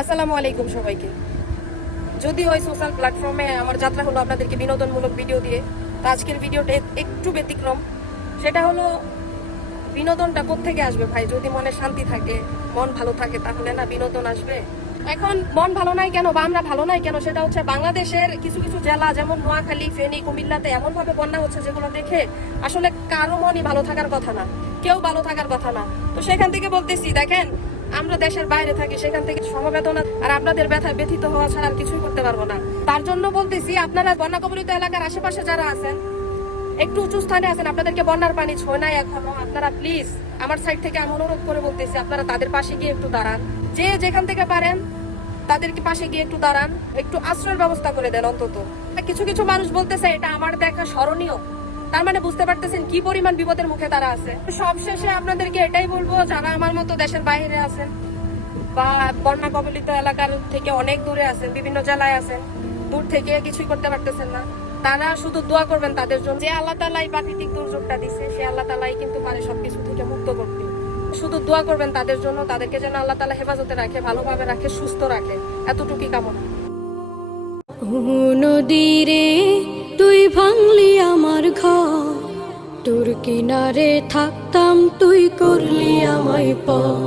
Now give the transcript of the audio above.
আসসালামু আলাইকুম সবাইকে। যদি ওই সোশ্যাল প্ল্যাটফর্মে আমার যাত্রা হলো আপনাদেরকে বিনোদনমূলক ভিডিও দিয়ে, তো আজকের ভিডিওটা একটু ব্যতিক্রম। সেটা হলো বিনোদনটা কোত্থেকে আসবে ভাই? যদি মনে শান্তি থাকে, মন ভালো থাকে, তাহলে না বিনোদন আসবে। এখন মন ভালো নাই কেন বা আমরা ভালো নাই কেন, সেটা হচ্ছে বাংলাদেশের কিছু কিছু জেলা যেমন নোয়াখালী, ফেনী, কুমিল্লাতে এমন ভাবে বন্যা হচ্ছে যেগুলো দেখে আসলে কারো মনই ভালো থাকার কথা না, কেউ ভালো থাকার কথা না। তো সেখান থেকে বলতেছি, দেখেন আমরা দেশের বাইরে থাকি, সেখান থেকে সমবেদনা আর আপনাদের ব্যথায় ব্যথিত হওয়া ছাড়া আর কিছুই করতে পারবো না। তার জন্য বলতেছি, আপনারা বন্যা কবলিত এলাকার আশেপাশে যারা আছেন, একটু উঁচু স্থানে আছেন, আপনাদেরকে বন্যার পানি ছোঁয় নাই এখনো, আপনারা প্লিজ আমার সাইড থেকে আমি অনুরোধ করে বলতেছি, আপনারা তাদের পাশে গিয়ে একটু দাঁড়ান। যে যেখান থেকে পারেন তাদেরকে পাশে গিয়ে একটু দাঁড়ান, একটু আশ্রয়ের ব্যবস্থা করে দেন অন্তত। কিছু কিছু মানুষ বলতেছে এটা আমার দেখা স্মরণীয়, তার মানে বুঝতে পারতেছেন কি পরিমাণ বিপদের মুখে তারা আছে। সবশেষে আপনাদেরকে এটাই বলবো, যারা আমার মতো দেশের বাইরে আছেন বা বন্যা কবলিত এলাকার থেকে অনেক দূরে আছেন, বিভিন্ন জেলায় আছেন, দূর থেকে কিছুই করতে পারতেছেন না, তারা শুধু দোয়া করবেন তাদের জন্য। যে আল্লাহ তাআলা এই প্রাকৃতিক দুর্যোগটা দিচ্ছে, সে আল্লাহ তাআলাই কিন্তু পারে সবকিছু থেকে মুক্ত করতে। শুধু দোয়া করবেন তাদের জন্য, তাদেরকে যেন আল্লাহ তাআলা হেফাজতে রাখে, ভালোভাবে রাখে, সুস্থ রাখে, এতটুকুই কামনা। নদীরে তুই ভাঙলি আমার ঘর, তোর কিনারে থাকতাম তুই করলি আমায় পর।